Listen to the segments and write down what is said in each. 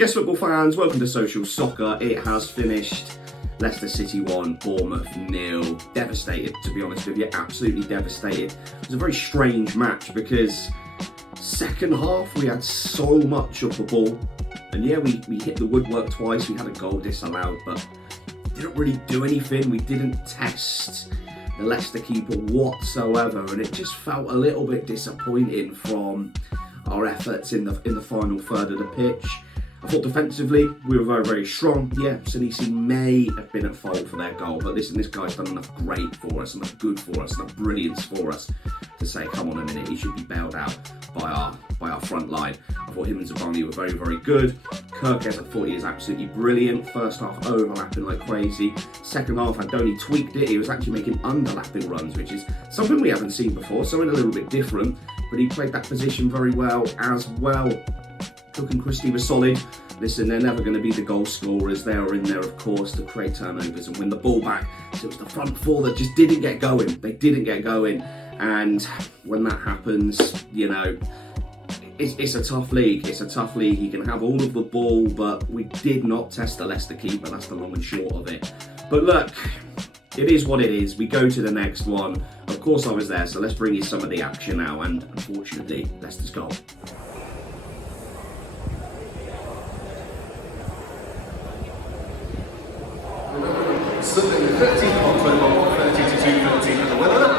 Yes, football fans, welcome to Social Soccer. It has finished. Leicester City 1, Bournemouth 0. Devastated, to be honest with you, absolutely devastated. It was a very strange match because second half we had so much of the ball. And yeah, we hit the woodwork twice, we had a goal disallowed, but didn't really do anything. We didn't test the Leicester keeper whatsoever, and it just felt a little bit disappointing from our efforts in the final third of the pitch. I thought defensively we were very, very strong. Yeah, Sinisi may have been at fault for their goal, but listen, this guy's done enough great for us, enough good for us, enough brilliance for us to say, come on a minute, he should be bailed out by our front line. I thought him and Zabani were very, very good. Kirkes, I thought he is absolutely brilliant. First half overlapping like crazy. Second half, Andoni tweaked it. He was actually making underlapping runs, which is something we haven't seen before, something a little bit different, but he played that position very well as well. Cook and Christie were solid. Listen, they're never going to be the goal scorers. They are in there, of course, to create turnovers and win the ball back. So it was the front four that just didn't get going. They didn't get going. And when that happens, you know, it's a tough league. It's a tough league. He can have all of the ball, but we did not test the Leicester keeper. That's the long and short of it. But look, it is what it is. We go to the next one. Of course I was there, so let's bring you some of the action now. And unfortunately, Leicester's goal. Sunday the 13th of October, 30 to 2:30 at the weather.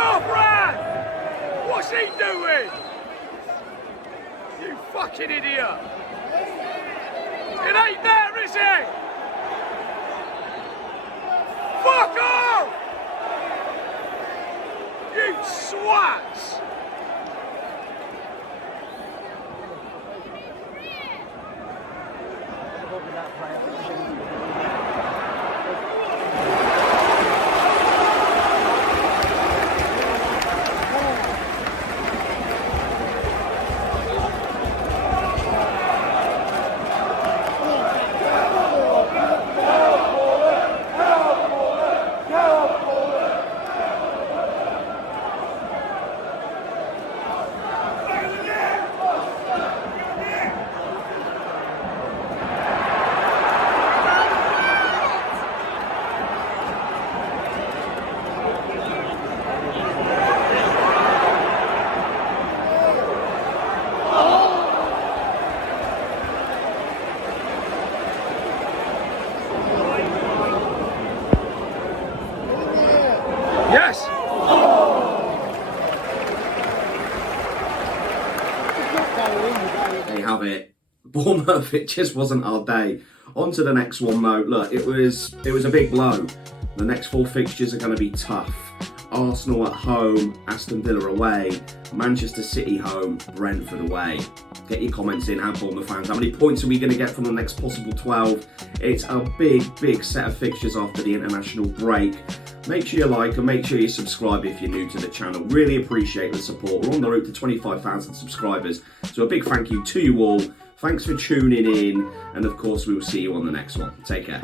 off, Brad! What's he doing? You fucking idiot! It ain't there, is it? Fuck off! You swats! Yes! There you have it. Bournemouth, it just wasn't our day. On to the next one though. Look, it was a big blow. The next 4 fixtures are going to be tough. Arsenal at home, Aston Villa away, Manchester City home, Brentford away. Get your comments in, and Bournemouth fans. How many points are we going to get from the next possible 12? It's a big set of fixtures after the international break. Make sure you like and make sure you subscribe if you're new to the channel. Really appreciate the support. We're on the road to 25,000 subscribers. So a big thank you to you all. Thanks for tuning in. And of course, we will see you on the next one. Take care.